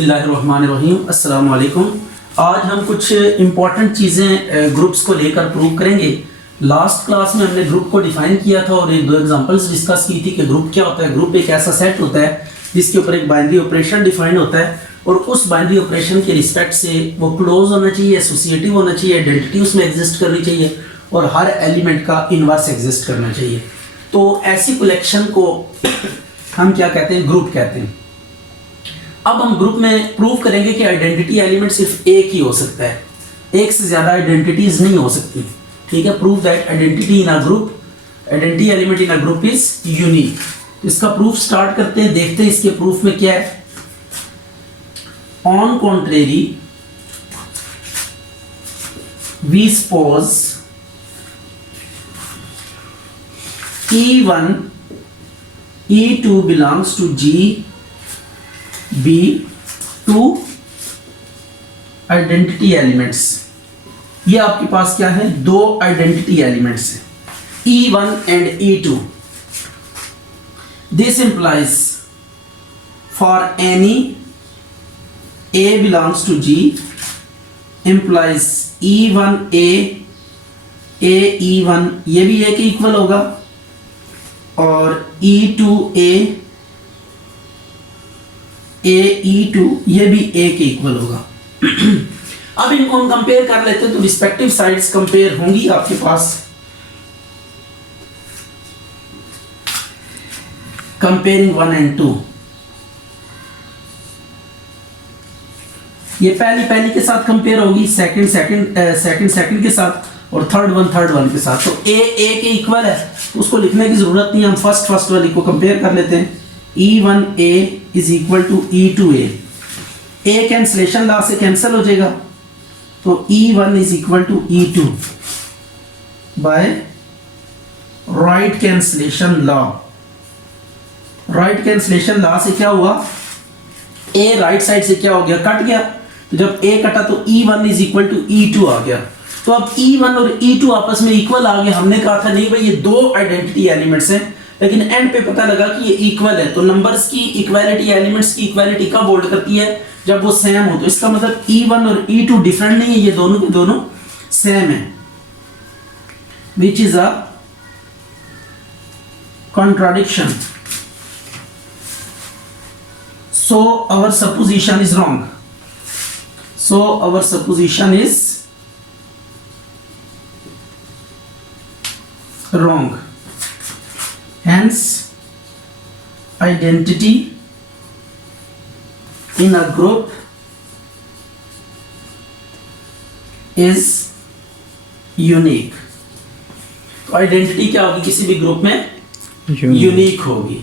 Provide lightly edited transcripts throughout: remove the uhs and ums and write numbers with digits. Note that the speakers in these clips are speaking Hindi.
बिस्मिल्लाहिर्रहमानिर्रहीम, अस्सलाम वालेकुम। आज हम कुछ इम्पॉर्टेंट चीज़ें ग्रुप्स को लेकर प्रूव करेंगे। लास्ट क्लास में हमने ग्रुप को डिफाइन किया था और एक दो एग्जांपल्स डिस्कस की थी कि ग्रुप क्या होता है। ग्रुप एक ऐसा सेट होता है जिसके ऊपर एक बाइनरी ऑपरेशन डिफाइन होता है और उस बाइनरी ऑपरेशन के रिस्पेक्ट से वो क्लोज होना चाहिए, एसोसिएटिव होना चाहिए, आइडेंटिटी उसमें एग्जिस्ट करनी चाहिए और हर एलिमेंट का इन्वर्स एग्जिस्ट करना चाहिए। तो ऐसी कलेक्शन को हम क्या कहते हैं? ग्रुप कहते हैं। अब हम ग्रुप में प्रूव करेंगे कि आइडेंटिटी एलिमेंट सिर्फ एक ही हो सकता है, एक से ज्यादा आइडेंटिटीज नहीं हो सकती। ठीक है, prove that identity in a group, identity element in a group is unique. इसका प्रूफ स्टार्ट करते हैं, देखते हैं इसके प्रूफ में क्या है। On contrary we suppose E1 E2 belongs to G B two identity elements. ये आपके पास क्या है? दो आइडेंटिटी एलिमेंट्स हैं, E1 and E2। This implies for any A belongs to G implies E1 A E1 ये भी A के इक्वल होगा और E2 A E2 ये भी A के इक्वल होगा। अब इनको हम कंपेयर कर लेते हैं तो रिस्पेक्टिव साइड्स कंपेयर होंगी आपके पास। कंपेयरिंग 1 एंड 2, ये पहली के साथ कंपेयर होगी, सेकंड के साथ और थर्ड वन के साथ। तो A के इक्वल है, उसको लिखने की जरूरत नहीं, हम फर्स्ट वाली को कंपेयर कर लेते हैं। E1A is equal to E2A। A cancellation law से कैंसिल हो जाएगा तो E1 is equal to E2 by right cancellation law. Right cancellation law से क्या हुआ? A राइट साइड से क्या हो गया? कट गया। तो जब A कटा तो E1 is equal to E2 आ गया। तो अब E1 और E2 आपस में इक्वल आ गए। हमने कहा था नहीं भाई ये दो आइडेंटिटी एलिमेंट्स हैं, लेकिन एंड पे पता लगा कि ये इक्वल है। तो नंबर्स की इक्वालिटी, एलिमेंट्स की इक्वालिटी कब होल्ड करती है? जब वो सेम हो। तो इसका मतलब E1 और E2 डिफरेंट नहीं है, ये दोनों के दोनों सेम है, which is a contradiction. So our supposition is wrong. So our supposition is wrong. Hence, identity in a group is unique. तो आइडेंटिटी क्या होगी? किसी भी ग्रुप में यूनिक होगी।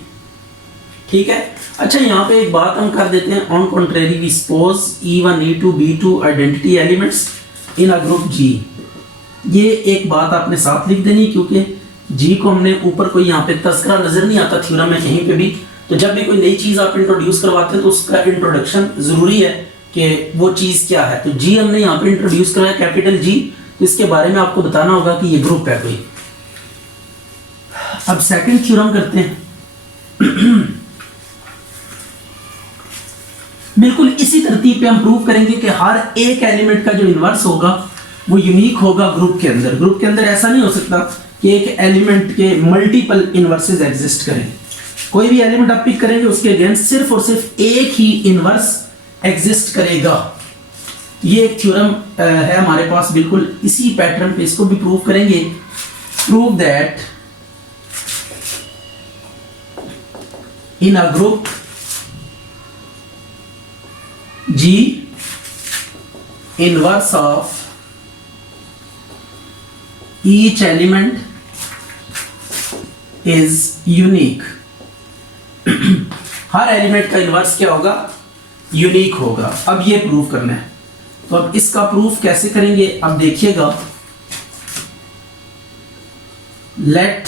ठीक है। अच्छा, यहाँ पे एक बात हम कर देते हैं। On contrary we suppose E1 E2 B2 identity elements in a group G। ये एक बात आपने साथ लिख देनी, क्योंकि जी को हमने ऊपर कोई यहाँ पे तस्करा नजर नहीं आता थ्योरम में कहीं पे भी। तो जब भी कोई नई चीज आप इंट्रोड्यूस करवाते हैं तो उसका इंट्रोडक्शन जरूरी है कि वो चीज क्या है। तो जी हमने यहाँ पे इंट्रोड्यूस करवाया, कैपिटल जी। तो इसके बारे में आपको बताना होगा कि ये ग्रुप है कोई। अब सेकंड थ्योरम करते हैं। बिल्कुल इसी तरतीब पे हम प्रूव करेंगे कि हर एक एलिमेंट का जो इनवर्स होगा वो यूनिक होगा ग्रुप के अंदर। ग्रुप के अंदर ऐसा नहीं हो सकता कि एक एलिमेंट के मल्टीपल इनवर्सेस एग्जिस्ट करें। कोई भी एलिमेंट आप पिक करेंगे उसके अगेंस्ट सिर्फ और सिर्फ एक ही इनवर्स एग्जिस्ट करेगा। ये एक थ्योरम है हमारे पास, बिल्कुल इसी पैटर्न पे इसको भी प्रूव करेंगे। Prove that in a group G inverse of each element is unique। Her element का इनवर्स क्या होगा? यूनिक होगा। अब ये प्रूव करना है, तो अब इसका प्रूफ कैसे करेंगे? अब देखिएगा, late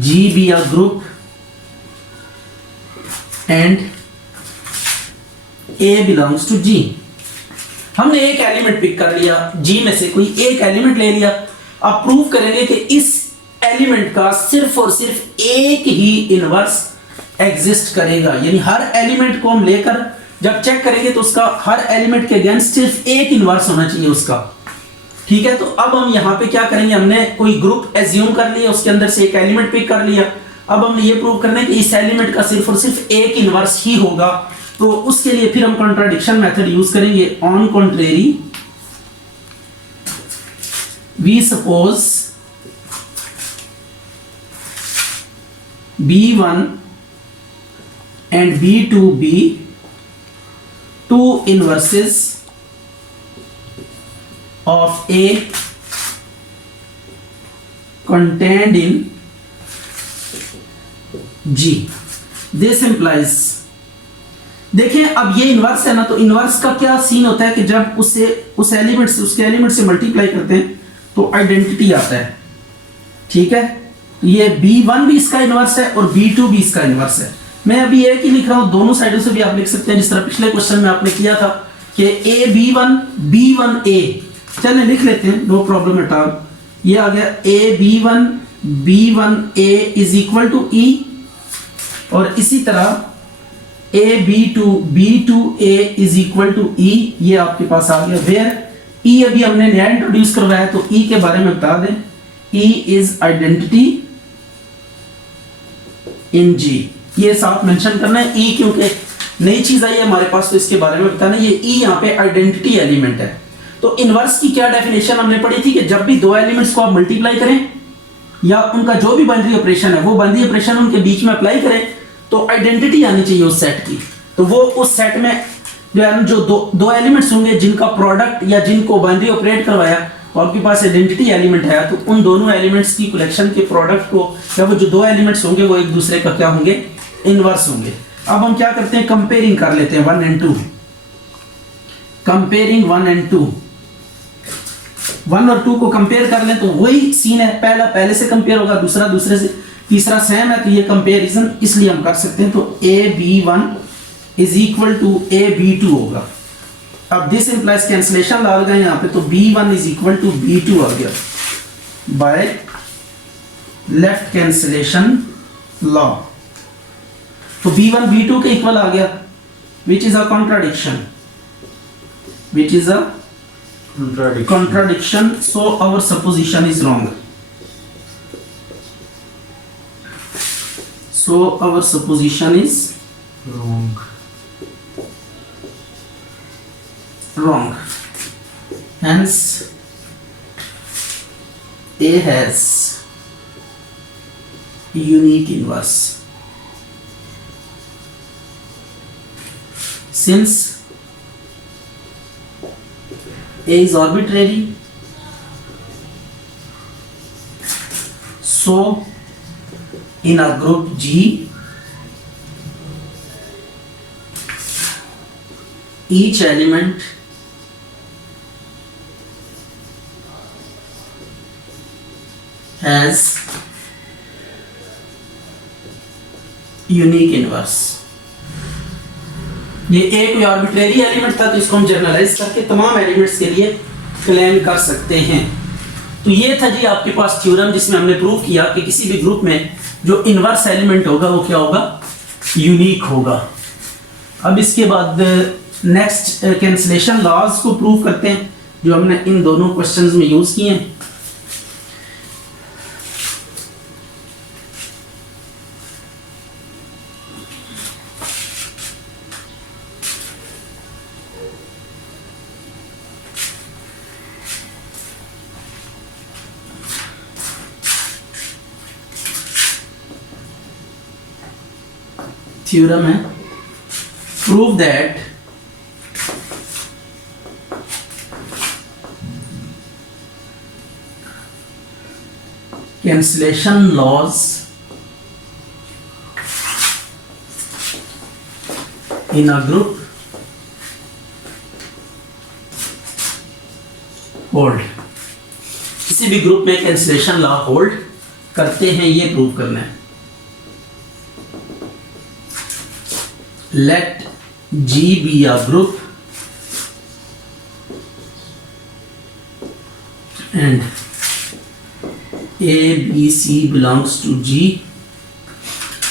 G be a group and A belongs to G। हमने एक एलिमेंट पिक कर लिया, G में से कोई एक एलिमेंट ले लिया। अब प्रूव करेंगे कि इस एलिमेंट का सिर्फ और सिर्फ एक ही इनवर्स एग्जिस्ट करेगा, यानी हर एलिमेंट को हम लेकर जब चेक करेंगे तो उसका हर एलिमेंट के अगेंस्ट सिर्फ एक इनवर्स होना चाहिए उसका। ठीक है, तो अब हम यहां पे क्या करेंगे, हमने कोई ग्रुप एज्यूम कर लिया, उसके अंदर से एक एलिमेंट पिक कर लिया। अब हमने ये प्रूव करना है कि इस एलिमेंट का सिर्फ और सिर्फ एक इनवर्स ही होगा। तो उसके लिए फिर हम कॉन्ट्राडिक्शन मेथड यूज करेंगे। On contrary we suppose B1 and B2 be two inverses of A contained in G. This implies, देखें अब ये इनवर्स है ना, तो इनवर्स का क्या सीन होता है कि जब उस एलिमेंट से उसके एलिमेंट से मल्टीप्लाई करते हैं तो आइडेंटिटी आता है। ठीक है, ये B1 भी इसका इनवर्स है और B2 भी इसका इनवर्स है। मैं अभी एक ही लिख रहा हूं, दोनों साइडों से भी आप लिख सकते हैं, जिस तरह पिछले क्वेश्चन में आपने किया था कि A B1 B1 A। चलिए लिख लेते हैं, नो प्रॉब्लम एट ऑल। ये आ गया A B1 B1 A is equal to E, और इसी तरह A B2 B2 A is equal to E, ये आपके पास आ गया। वेयर E अभी हमने नया इंट्रोड्यूस करवाया, तो E के बारे में बता दें। E is identity in G, ये साथ मेंशन करना है। E क्योंकि नई चीज आई है हमारे पास, तो इसके बारे में बताना। ये E यहाँ पे आइडेंटिटी एलिमेंट है। तो इनवर्स की क्या डेफिनेशन हमने पढ़ी थी कि जब भी दो एलिमेंट्स को आप मल्टीप्लाई करें या उनका जो भी बाइनरी ऑपरेशन है वो बाइनरी ऑपरेशन उनके बीच में अप्लाई करें तो आइडेंटिटी आनी चाहिए उस सेट की। तो वो उस सेट में जो दो एलिमेंट्स होंगे जिनका प्रोडक्ट या जिनको बाइनरी ऑपरेट करवाया, तो आपके पास आइडेंटिटी एलिमेंट है, तो उन दोनों एलिमेंट्स की कलेक्शन के प्रोडक्ट को, या वो जो दो एलिमेंट्स होंगे वो एक दूसरे का क्या होंगे, इनवर्स होंगे। अब हम क्या करते हैं, कंपेयरिंग कर लेते हैं 1 and 2। कंपेयरिंग 1 and 2, 1 और 2 को कंपेयर कर लें तो वही सीन है, पहला पहले से कंपेयर होगा, दूसरा दूसरे से, तीसरा सेम है, तो ये कंपेरिजन इसलिए हम कर सकते हैं। तो AB1 is equal to AB2 होगा। अब दिस इंप्लाइज कैंसिलेशन ला लगा यहाँ पे, तो B1 is equal to B2 आ गया बाय लेफ्ट कैंसिलेशन लॉ। तो B1 B2 के इक्वल आ गया, विच is a contradiction, which is a contradiction, so our supposition is wrong. So our supposition is wrong. Hence A has unique inverse. Since A is arbitrary, so in a group G, each element has unique inverse. ये एक कोई आर्बिट्रेरी एलिमेंट था, तो इसको हम जनरलाइज करके तमाम एलिमेंट्स के लिए क्लेम कर सकते हैं। तो ये था जी आपके पास थ्योरम, जिसमें हमने प्रूव किया कि किसी भी ग्रुप में जो इनवर्स एलिमेंट होगा वो क्या होगा, यूनिक होगा। अब इसके बाद नेक्स्ट कैंसिलेशन लॉज को प्रूव करते हैं, जो हमने इन दोनों क्वेश्चंस में यूज किए हैं। थ्योरम है, prove that cancellation laws in a group hold, किसी भी ग्रुप में कैंसिलेशन लॉ होल्ड करते हैं, ये प्रूव करना है। Let G be a group and A, B, C belongs to G,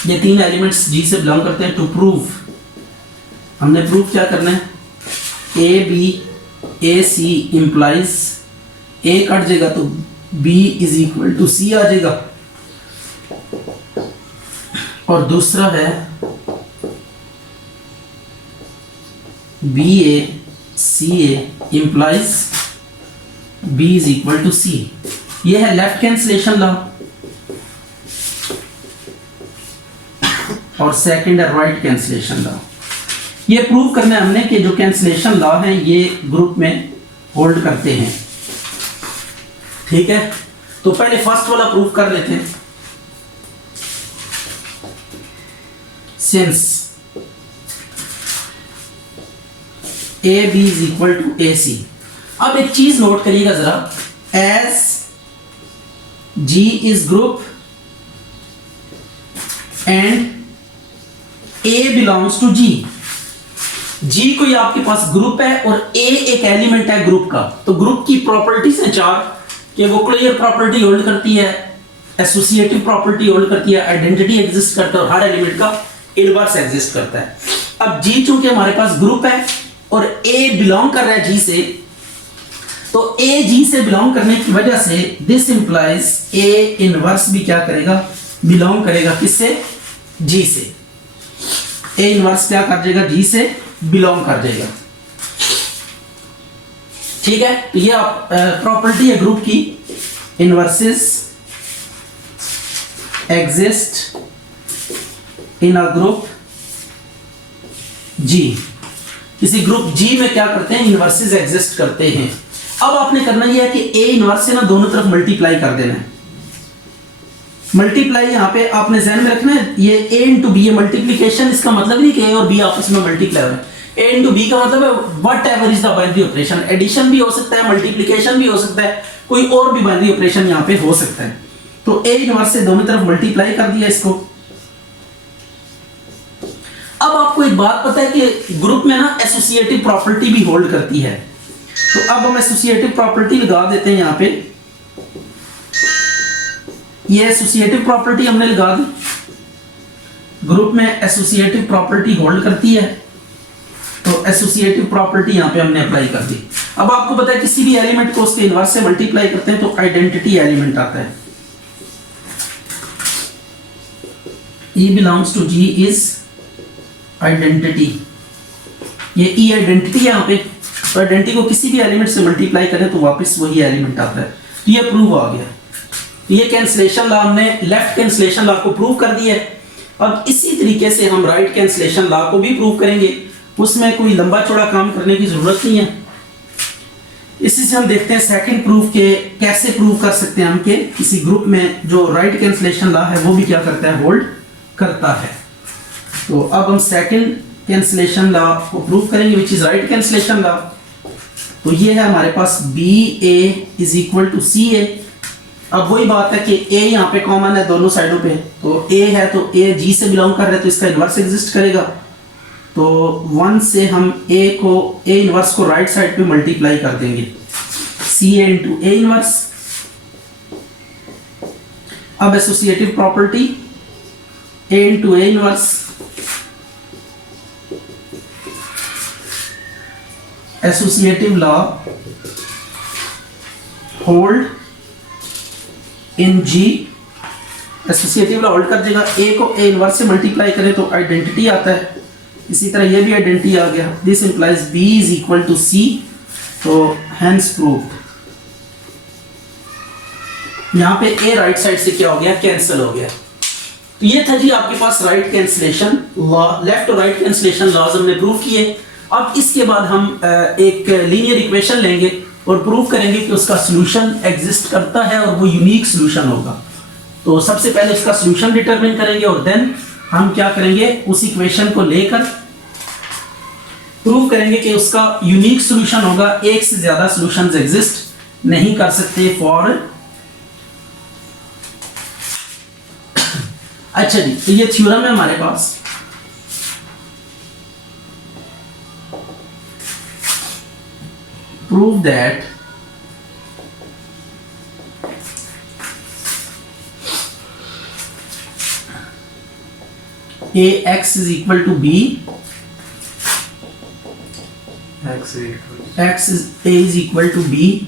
ये तीन एलिमेंट्स जी से बिलोंग करते हैं। टू प्रूव, हमने प्रूव क्या करना है, ए B A C implies A cut जाएगा तो B is equal to C आ जाएगा, और दूसरा है B A C A implies B is equal to C. ये है लेफ्ट कैंसलेशन लॉ, और सेकंड है राइट कैंसलेशन लॉ। ये प्रूव करना है हमने कि जो कैंसलेशन लॉ है ये ग्रुप में होल्ड करते हैं। ठीक है, तो पहले फर्स्ट वाला प्रूव कर लेते हैं। Since A B is equal to A C. अब एक चीज नोट करिएगा जरा, as G is group and A belongs to G. G कोई आपके पास ग्रुप है और ए एक एलिमेंट है ग्रुप का, तो ग्रुप की प्रॉपर्टीज हैं चार, कि वो क्लियर प्रॉपर्टी होल्ड करती है, एसोसिएटिव प्रॉपर्टी होल्ड करती है, आइडेंटिटी एग्जिस्ट करता है, और हर एलिमेंट का इनवर्स एग्जिस्ट करता है। अब जी चूंकि हमारे पास ग्रुप है और ए बिलोंग कर रहा है जी से, तो ए जी से बिलोंग करने की वजह से दिस इंप्लाइज ए इनवर्स भी क्या करेगा, बिलोंग करेगा किससे, जी से। ए इनवर्स क्या कर जाएगा, जी से बिलोंग कर जाएगा। ठीक है, तो ये प्रॉपर्टी है ग्रुप की, inverses exist in a group जी। किसी ग्रुप जी में क्या करते हैं, इनवर्सेस एग्जिस्ट करते हैं। अब आपने करना यह है कि ए इनवर्स से ना दोनों तरफ मल्टीप्लाई कर देना है। मल्टीप्लाई यहां पे आपने ध्यान में रखना है, ये ए इंटू बी, मल्टीप्लीकेशन, इसका मतलब नहीं कि ए और बी आपस में मल्टीप्लाई हो रहा है। ए इंटू बी का मतलब है whatever is the binary operation, addition भी हो सकता है, मल्टीप्लीकेशन भी हो सकता है, कोई और भी बाइनरी ऑपरेशन यहां पे हो सकता है। तो ए इनवर्स से दोनों तरफ मल्टीप्लाई कर दिया इसको। अब आपको एक बात पता है कि ग्रुप में ना एसोसिएटिव प्रॉपर्टी भी होल्ड करती है, तो अब हम एसोसिएटिव प्रॉपर्टी लगा देते हैं यहां पे। ये एसोसिएटिव प्रॉपर्टी हमने लगा दी, ग्रुप में एसोसिएटिव प्रॉपर्टी होल्ड करती है, तो एसोसिएटिव प्रॉपर्टी यहां पे हमने अप्लाई कर दी। अब आपको पता है किसी भी एलिमेंट को उसके इनवर्स से मल्टीप्लाई करते हैं तो आइडेंटिटी एलिमेंट आता है। E belongs to G is identity, ये ई आइडेंटिटी है यहाँ पे, तो आइडेंटिटी को किसी भी एलिमेंट से मल्टीप्लाई करें तो वापस वही एलिमेंट आता है। तो ये प्रूव आ गया, ये कैंसलेशन लॉ हमने लेफ्ट कैंसलेशन लॉ को प्रूव कर दिया है। अब इसी तरीके से हम राइट कैंसलेशन लॉ को भी प्रूव करेंगे, उसमें कोई लंबा चौड़ा काम करने की जरूरत नहीं है। इसी से हम देखते हैं सेकंड प्रूफ के कैसे प्रूव कर सकते हैं हम कि किसी ग्रुप में जो राइट कैंसलेशन लॉ है वो भी क्या करता है, होल्ड करता है। तो अब हम सेकंड कैंसलेशन लॉ को प्रूव करेंगे which is right cancellation law. तो ये है हमारे पास B A is equal to C A. अब वही बात है कि ए यहाँ पे कॉमन है दोनों साइडों पे, तो ए है तो ए जी से बिलोंग कर रहा है तो इसका इनवर्स एग्जिस्ट करेगा। तो 1 से हम ए इनवर्स को राइट साइड पे मल्टीप्लाई कर देंगे, see a into a inverse. अब associative property a into a inverse, associative law hold in g. Associative law hold कर देगा, ए को ए इनवर्स से मल्टीप्लाई करें तो आइडेंटिटी आता है, इसी तरह ये भी आइडेंटिटी आ गया। This implies B is equal to C, तो हेंस प्रूव्ड। यहां पे ए राइट साइड से क्या हो गया, कैंसिल हो गया। तो ये था जी आपके पास राइट कैंसलेशन लॉ, लेफ्ट और राइट कैंसलेशन लॉज हमने प्रूव किए। अब इसके बाद हम एक लीनियर इक्वेशन लेंगे और प्रूव करेंगे कि उसका सॉल्यूशन एग्जिस्ट करता है और वो यूनिक सॉल्यूशन होगा। तो सबसे पहले उसका सॉल्यूशन डिटरमिन करेंगे और देन हम क्या करेंगे, उस इक्वेशन को लेकर प्रूव करेंगे कि उसका यूनिक सॉल्यूशन होगा, एक से ज्यादा सॉल्यूशंस एग्जिस्ट नहीं कर सकते फॉर। अच्छा जी, तो ये थ्योरम है हमारे पास। Prove that ax is equal to b, x is a is equal to b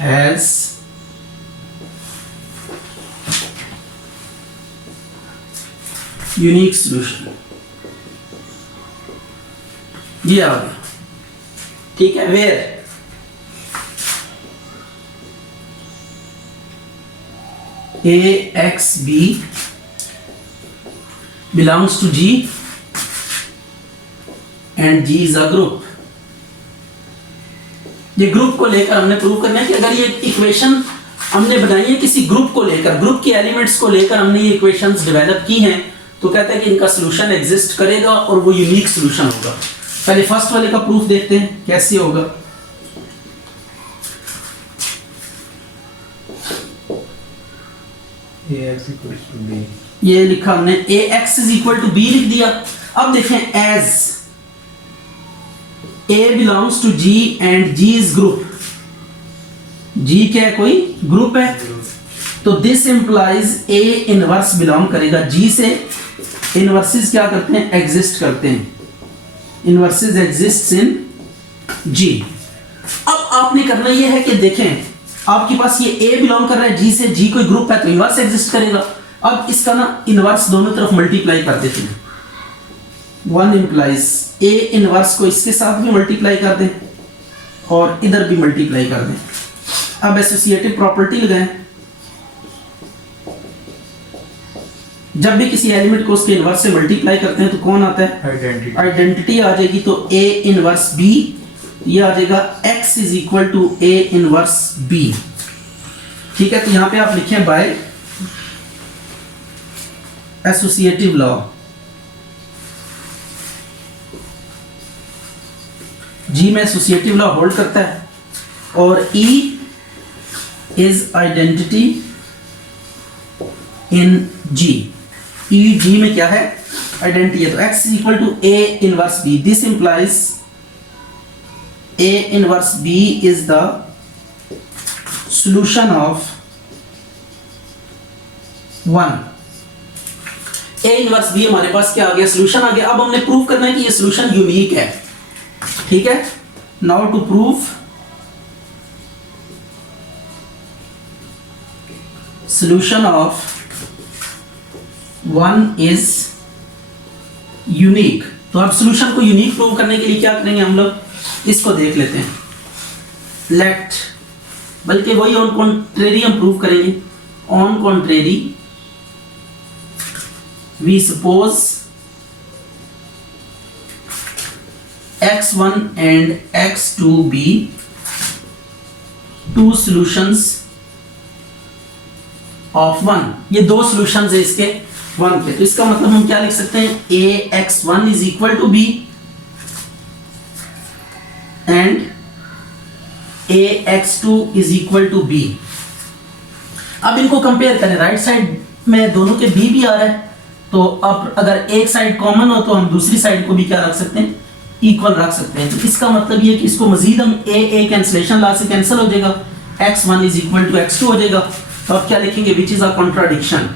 has unique solution. ये आ गया, ठीक है। Where AXB belongs to G and G is a group। ये ग्रुप को लेकर हमने प्रूव करना है कि अगर ये इक्वेशन हमने बनाई है किसी ग्रुप को लेकर, ग्रुप के एलिमेंट्स को लेकर हमने ये इक्वेशंस डेवलप की हैं, तो कहता है कि इनका सॉल्यूशन एग्जिस्ट करेगा और वो यूनिक सॉल्यूशन होगा। पहले फर्स्ट वाले का प्रूफ देखते हैं कैसे होगा। ax equals to b, ये लिखा हमने ax is equal to b लिख दिया। अब देखें as a belongs to g and g is group, g क्या है, कोई ग्रुप है, तो this implies a inverse belong करेगा g से। इनवर्सेस क्या करते हैं, एग्जिस्ट करते हैं, इनवर्सेस एग्जिस्ट इन g। अब आपने करना यह है कि देखें आपके पास ये a बिलोंग कर रहा है g से, g कोई ग्रुप है तो इनवर्स एग्जिस्ट करेगा। अब इसका ना इनवर्स दोनों तरफ मल्टीप्लाई कर देते हैं, वन इंप्लाइज a इनवर्स को इसके साथ भी मल्टीप्लाई कर दें और इधर भी मल्टीप्लाई कर दें। अब एसोसिएटिव प्रॉपर्टी लगाएं, जब भी किसी एलिमेंट को उसके इनवर्स से मल्टीप्लाई करते हैं तो कौन आता है, आइडेंटिटी आ जाएगी। तो a इनवर्स b, ये आ जाएगा x is equal to a inverse b, ठीक है। तो यहां पे आप लिखें बाय एसोसिएटिव लॉ, g में एसोसिएटिव लॉ होल्ड करता है और e is identity in g, e g में क्या है, आइडेंटिटी है। तो x is equal to a inverse b, this implies a inverse b is the solution of 1। a inverse b हमारे पास क्या आ गया, सॉल्यूशन आ गया। अब हमने प्रूव करना है कि ये सॉल्यूशन यूनिक है, ठीक है। Now to prove solution of 1 is unique. तो अब सॉल्यूशन को यूनिक प्रूव करने के लिए क्या करेंगे हम लोग, इसको देख लेते हैं। लेट, बल्कि वही ऑन कॉन्ट्रेरी हम प्रूव करेंगे। On contrary we suppose x1 and x2 be two solutions of 1। ये दो सॉल्यूशंस है इसके 1 के, तो इसका मतलब हम क्या लिख सकते हैं, ax1 is equal to b and ax2 is equal to b। अब इनको कंपेयर करें, राइट साइड में दोनों के b भी आ रहा है, तो अब अगर एक साइड कॉमन हो तो हम दूसरी साइड को भी क्या रख सकते हैं, इक्वल रख सकते हैं। तो इसका मतलब ये कि इसको मजीद हम a कैंसलेशन लॉ से कैंसिल हो जाएगा, x1 is equal to x2 हो जाएगा। तो अब क्या लिखेंगे, विच is a contradiction,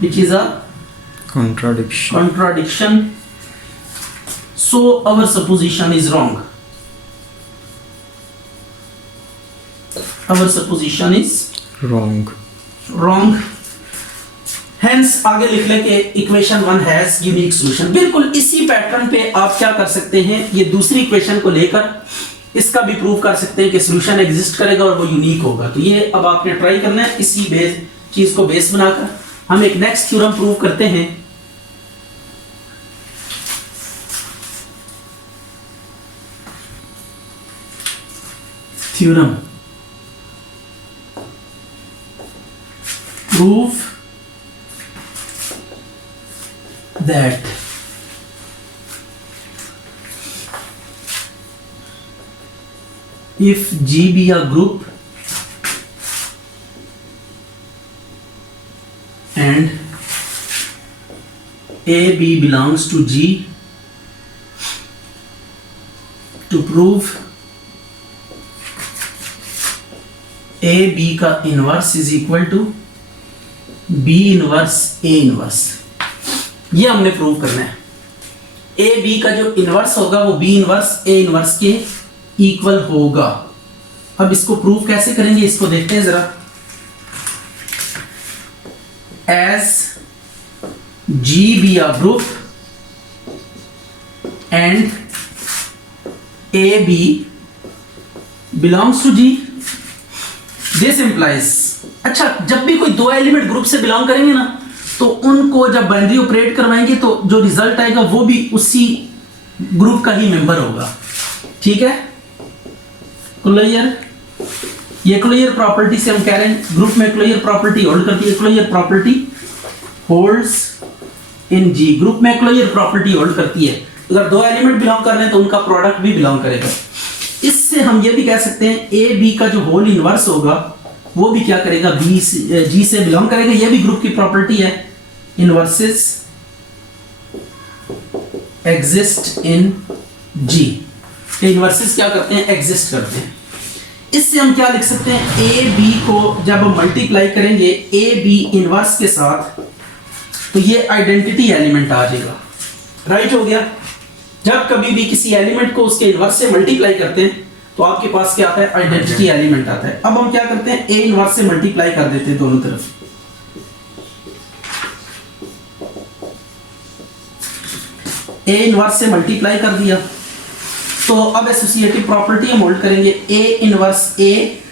which is a contradiction, so our supposition is wrong, our supposition is wrong। Hence आगे लिख ले कि इक्वेशन 1 has unique solution। बिल्कुल इसी पैटर्न पे आप क्या कर सकते हैं, ये दूसरी इक्वेशन को लेकर इसका भी प्रूव कर सकते हैं कि सॉल्यूशन एग्जिस्ट करेगा और वो यूनिक होगा। तो ये अब आपने ट्राई करना है, इसी बेस चीज को बेस बनाकर हम एक नेक्स्ट थ्योरम प्रूव करते हैं। Theorem, prove that if G be a group and A B belongs to G, to prove A B का inverse is equal to B inverse A inverse. ये हमने प्रूव करना है। ए बी का जो इनवर्स होगा वो बी इनवर्स ए इनवर्स के इक्वल होगा। अब इसको प्रूव कैसे करेंगे, इसको देखते हैं जरा। As g be a group and a b belongs to g, this implies. अच्छा, जब भी कोई दो एलिमेंट ग्रुप से बिलोंग करेंगे ना, तो उनको जब बाइनरी ऑपरेट करवाएंगे तो जो रिजल्ट आएगा वो भी उसी ग्रुप का ही मेंबर होगा। ठीक है, क्लोजर, ये क्लोजर प्रॉपर्टी से हम कह रहे हैं ग्रुप में क्लोजर प्रॉपर्टी होल्ड करती है। क्लोजर प्रॉपर्टी होल्ड्स इन जी, ग्रुप में क्लोजर प्रॉपर्टी होल्ड करती है। अगर दो एलिमेंट बिलोंग कर रहे हैं तो उनका प्रोडक्ट भी बिलोंग करेगा। इससे हम ये भी कह सकते हैं ए बी का जो होल इनवर्स होगा वो भी क्या करेगा, बी जी से बिलोंग करेगा। ये भी ग्रुप की प्रॉपर्टी है। Inverses exist in ji, inverses क्या करते हैं, एग्जिस्ट करते हैं। इससे हम क्या लिख सकते हैं, ए बी को जब हम मल्टीप्लाई करेंगे ए बी इनवर्स के साथ तो ये आइडेंटिटी एलिमेंट आ जाएगा। राइट हो गया। जब कभी भी किसी एलिमेंट को उसके इनवर्स से मल्टीप्लाई करते हैं तो आपके पास क्या आता है, आइडेंटिटी एलिमेंट आता है। अब हम क्या करते हैं, ए इनवर्स से मल्टीप्लाई कर देते हैं दोनों तरफ। ए इनवर्स से मल्टीप्लाई कर दिया तो अब एसोसिएटिव प्रॉपर्टी हम होल्ड करेंगे। A inverse A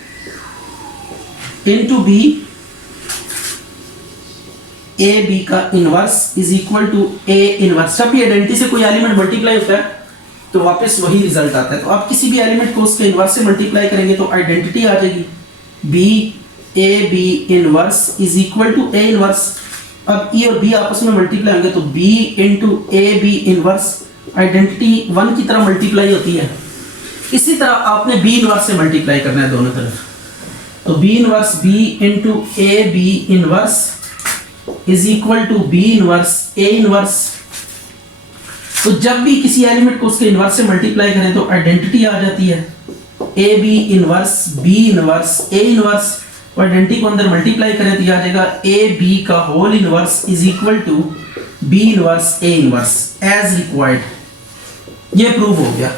into B, A B का inverse is equal to A inverse. जब भी आइडेंटिटी से कोई एलिमेंट मल्टीप्लाई होता है तो वापस वही रिजल्ट आता है। तो आप किसी भी एलिमेंट को उसके इनवर्स से मल्टीप्लाई करेंगे तो आइडेंटिटी आ जाएगी, b A b inverse is equal to A inverse. अब ई और बी आपस में मल्टीप्लाई होंगे तो b into a b inverse, identity one की तरह मल्टीप्लाई होती है। इसी तरह आपने बी इनवर्स से मल्टीप्लाई करना है दोनों तरफ। तो b inverse b into a b inverse is equal to B inverse A inverse. तो जब भी किसी एलिमेंट को उसके इनवर्स से मल्टीप्लाई करें तो आइडेंटिटी आ जाती है, ए बी इनवर्स बी इनवर्स ए इनवर्स। और आइडेंटिटी को अंदर मल्टीप्लाई करें तो आ जाएगा ए बी का whole inverse is equal to B inverse A inverse as required. ये प्रूव हो गया।